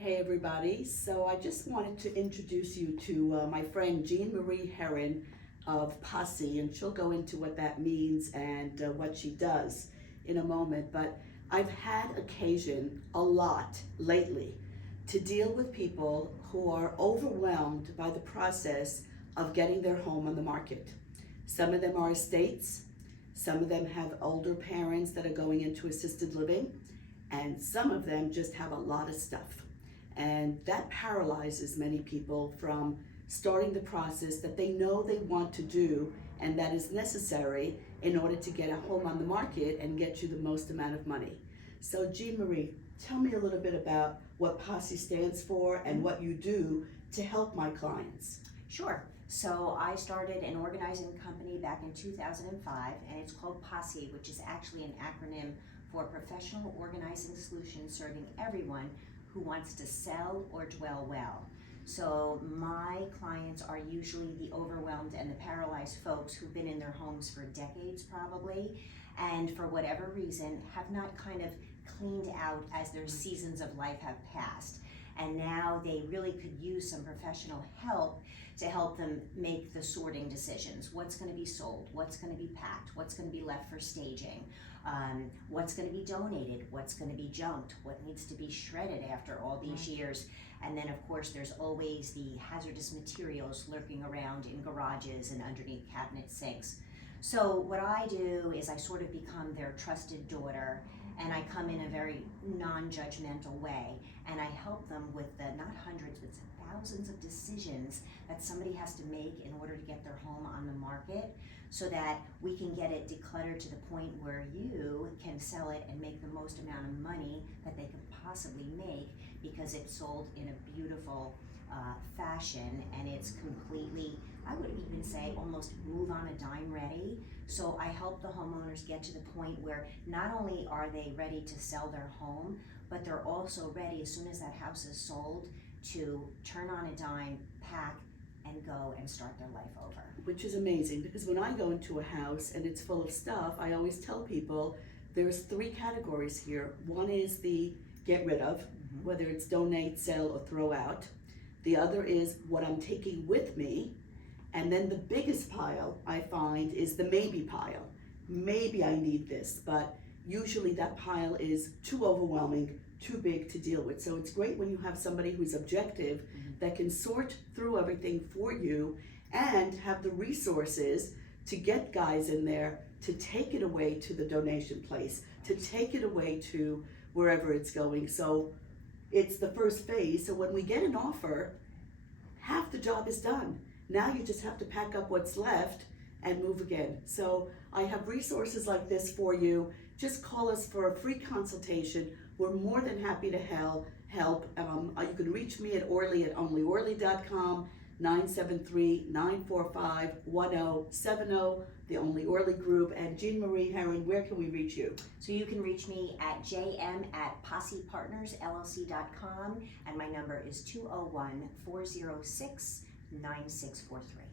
Hey everybody, so I just wanted to introduce you to my friend Jean Marie Herron of POSSE, and she'll go into what that means and what she does in a moment. But I've had occasion a lot lately to deal with people who are overwhelmed by the process of getting their home on the market. Some of them are estates, some of them have older parents that are going into assisted living, and some of them just have a lot of stuff. And that paralyzes many people from starting the process that they know they want to do and that is necessary in order to get a home on the market and get you the most amount of money. So Jean Marie, tell me a little bit about what POSSE stands for and what you do to help my clients. Sure. So I started an organizing company back in 2005, and it's called POSSE, which is actually an acronym for Professional Organizing Solutions, serving everyone who wants to sell or dwell well. So my clients are usually the overwhelmed and the paralyzed folks who've been in their homes for decades probably, and for whatever reason have not kind of cleaned out as their seasons of life have passed. And now they really could use some professional help to help them make the sorting decisions. What's going to be sold? What's going to be packed? What's going to be left for staging? What's going to be donated? What's going to be junked? What needs to be shredded after all these years? And then of course there's always the hazardous materials lurking around in garages and underneath cabinet sinks. So what I do is I sort of become their trusted daughter, and I come in a very non-judgmental way, and I help them with the not hundreds but thousands of decisions that somebody has to make in order to get their home on the market, so that we can get it decluttered to the point where you can sell it and make the most amount of money that they can possibly make, because it's sold in a beautiful fashion, and it's completely, I would even say, almost move on a dime ready. So I help the homeowners get to the point where not only are they ready to sell their home, but they're also ready, as soon as that house is sold, to turn on a dime, pack, and go and start their life over. Which is amazing, because when I go into a house and it's full of stuff, I always tell people there's three categories here. One is the get rid of, whether it's donate, sell, or throw out. The other is what I'm taking with me. And then the biggest pile I find is the maybe pile. Maybe I need this, but usually that pile is too overwhelming, too big to deal with. So it's great when you have somebody who's objective that can sort through everything for you and have the resources to get guys in there to take it away to the donation place, to take it away to wherever it's going. So it's the first phase. So when we get an offer, half the job is done. Now you just have to pack up what's left and move again. So I have resources like this for you. Just call us for a free consultation. We're more than happy to help. You can reach me at Orly at onlyorly.com, 973-945-1070, the Only Orly Group. And Jean Marie Herron, where can we reach you? So you can reach me at jm@POSSEPartnersLLC.com, and my number is 201-406-9643.